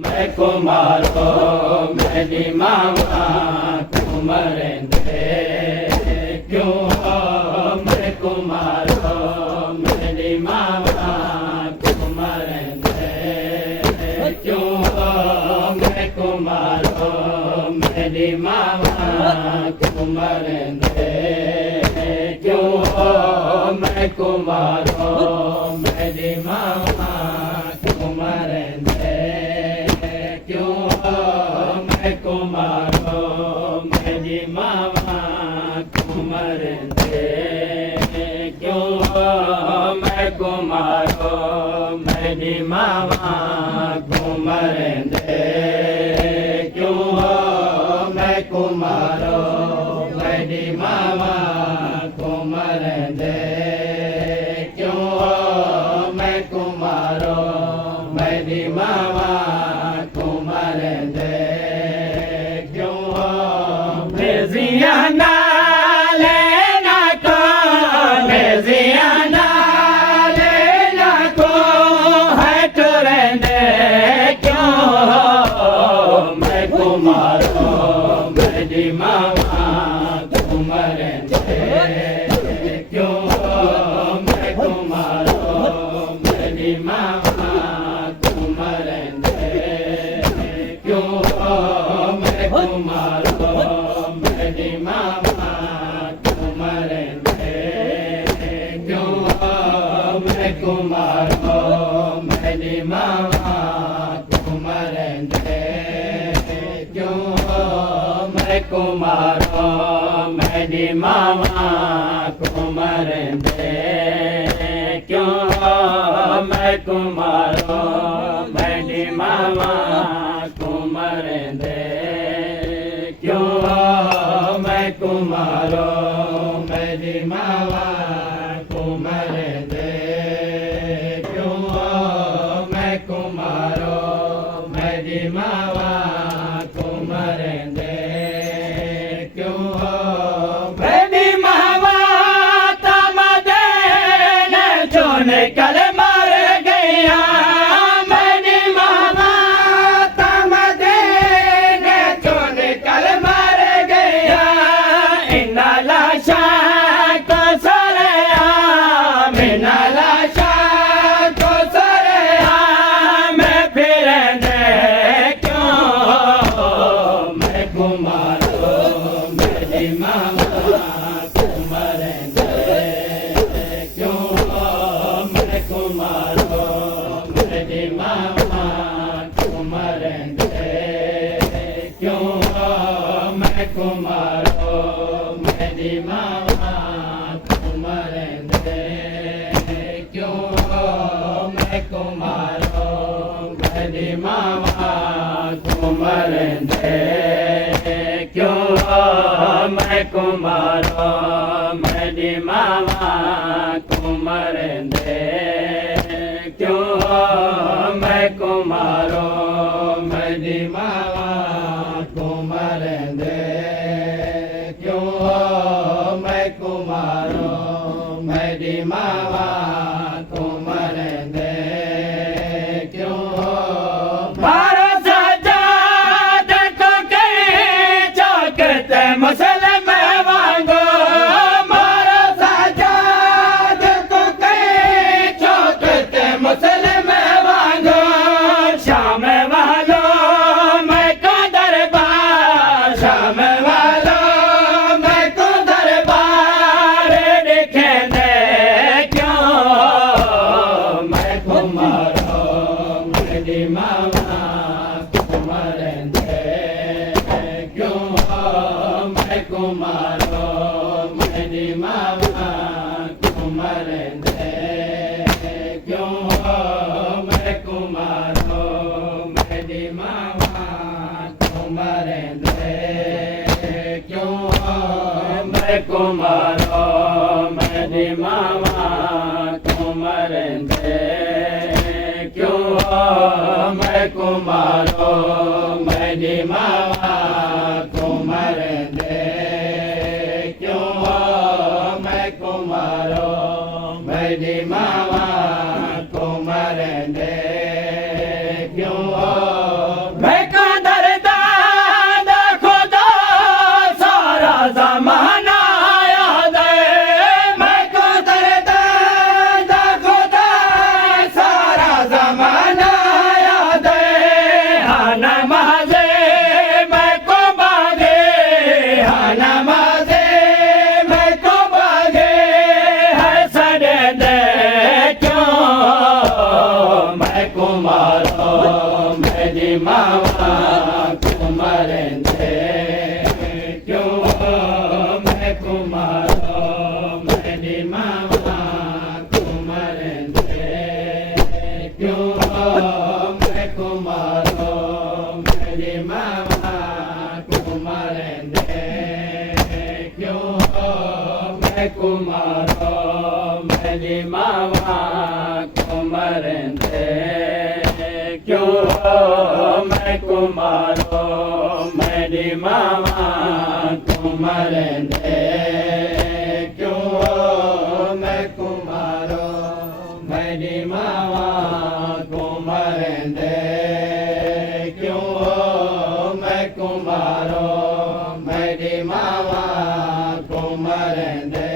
मैं कुमारो मेरी मामा कुमरेंद्रे क्यों हो मैं कुमारो मेरी मामा कुमरेंद्रे क्यों हो मैं कुमारो मेरी मामा कुमरेंद्रे क्यों हो मैं कुमारो मेरी मामा कुमरेंद्रे क्यों हो मैं कुमारो मेरी मामा कुमरेंद्रे क्यों हो मैं कुमारो मेरी मामा कुमरेंद्रे क्यों हो मैं कुमारो मेरी मामा कुमरेंद्रे क्यों हो मैं कुमारो मेरी मामा कुमरेंद्रे क्यों हो मेजियाना लेना को मेजियाना लेना को है टुरेंद्रे क्यों हो मैं कुमारो मेरी मामा कुमरेंद्रे क्यों हो मैं कुमारो मेरी मामा कुमरेंद्रे क्यों हो मैं कुमारो मेरी मामा कुमरेंद्रे क्यों हो मैं कुमारो मेरी मामा कुमरेंद्रे क्यों हो मैं कुमारो मेरी मामा कुमरेंद्रे क्यों हो मैं कुमारो मेरी मामा कुमरेंद्रे क्यों हो मैं कुमारो मेरी मामा कुमरेंद्रे क्यों हो मैं कुमारो मेरी मामा कुमरेंद्रे क्यों हो मेरी मामा तमदे न चोने कल मर गया मेरी मामा तमदे न चोने कल मर गया इन्ना लाशा को सरेया इन्ना लाशा को सरेया मैं फिरने क्यों मैं कुमारो मेरी मामा कुमरेंद्रे क्यों हो मैं कुमारो मेरी मामा कुमरेंद्रे क्यों हो मैं कुमारो मेरी मामा कुमरेंद्रे क्यों हो मैं कुमारो मेरी मामा कुमरेंद्रे क्यों हो मैं कुमारो मेरी मामा कुमरेंद्रे क्यों हो मैं कुमारो मेरी मामा कुमरेंद्रे क्यों हो मैं कुमारो मेरी मामा कुमरेंद्रे क्यों हो मारो सजाद को कहीं चौकते मुसलम वांगो मारो सजाद को कहीं चौकते मुसलम वांगो शाम वालो मैं को दरबार शाम वालो मैं को दरबार देखे दे क्यों मैं कुमारो मेरी मामा कुमरेंद्रे क्यों हो मैं कुमारो मेरी मामा कुमरेंद्रे क्यों हो मैं कुमारो मेरी मामा कुमरेंद्रे क्यों हो मैं कुमारो मेरी मामा कुमरेंद्रे क्यों हो मैं कुमारो मेरी मामा कुमरेंद्रे क्यों हो मैं कुमारो मेरी मामा कुमरेंद्रे क्यों हो कुमारो मेरी मामा कुमारेंदे क्यों मैं कुमारो मेरी मामा कुमारेंदे क्यों मैं कुमारो मेरी मामा कुमारेंदे क्यों मैं कुमारो मेरी मामा कुमारेंदे क्यों मैं कुमारो मेरी मामा कुमारेंदे क्यों मैं कुमारो मेरी मामा कुमारेंदे क्यों मैं कुमारो मेरी मामा कुमारेंदे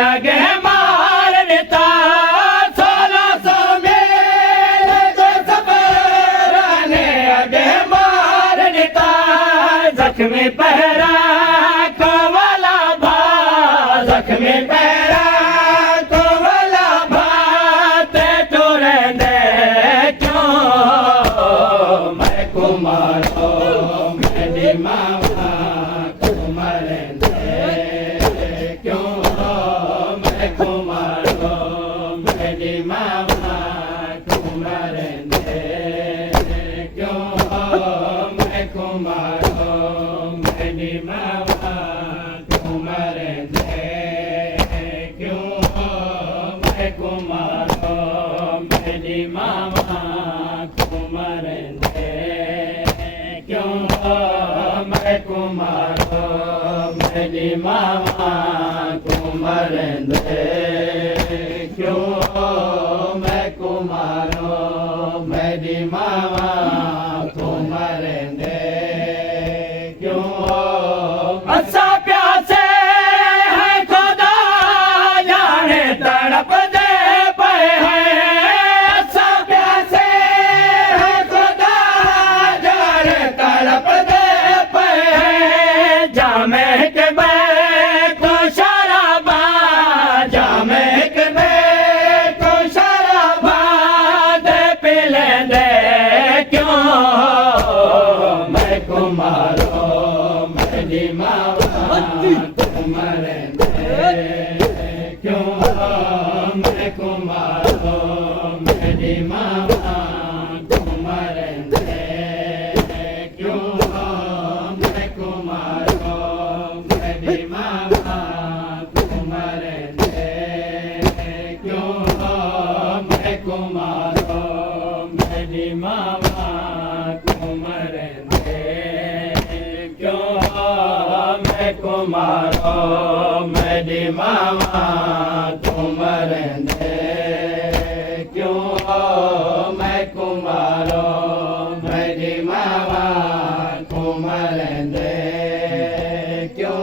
आगे मार देता 1600 मेरे को सफराने आगे मार देता जख्मी पहरा को वाला भा जख्मी पहरा को वाला भा ते टूरेंदे क्यों मैं कुमारो मेरी मामा कुमारेंदे क्यों कुमारो मेरी मामा कुमारेंदे क्यों मैं कुमारो मेरी मामा कुमारेंदे क्यों मैं कुमारो मेरी मामा कुमारेंदे क्यों मैं कुमारो मेरी मामा कुमारेंदे क्यों मैं कुमारो मेरी मामा कुमारेंदे क्यों अच्छा प्यासे है खुदा जाने तड़प दे पे है अच्छा प्यासे है खुदा जाने तड़प दे पे है जामे के कुमारो मेरी मामा कुमारेंदे क्यों मैं कुमारो मेरी मामा कुमारेंदे क्यों मैं कुमारो मेरी मामा कुमारेंदे क्यों मैं कुमारो मेरी मामा कुमारेंदे क्यों मैं कुमारो मेरी मामा कुमारेंदे क्यों मैं कुमारो मेरी मामा कुमारेंदे क्यों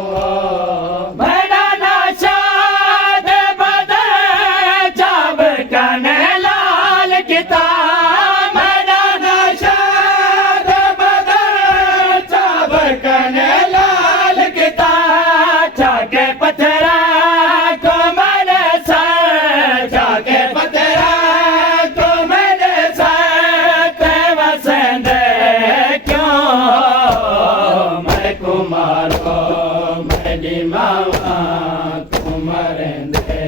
बड़ा नाशाद बदल जब कने लाल किताब बड़ा नाशाद बदल जब कने लाल किताब जाके पथरा को मैंने सर जाके पथरा को मैंने सर ते वसंदे क्यों मैं कुमारो मेरी मामा कुमारेंदे